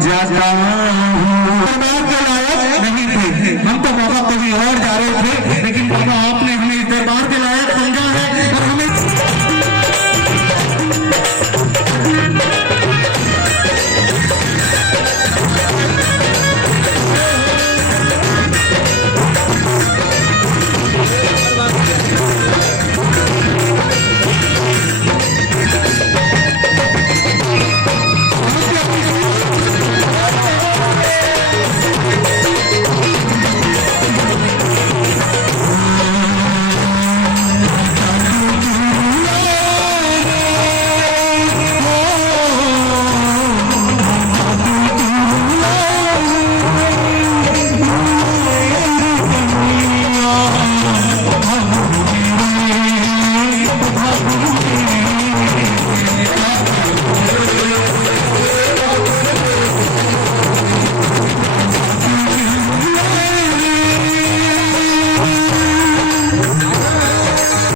जाता हूँ। नहीं थे हम तो बाबा कभी और जा रहे थे, लेकिन बाबा आपने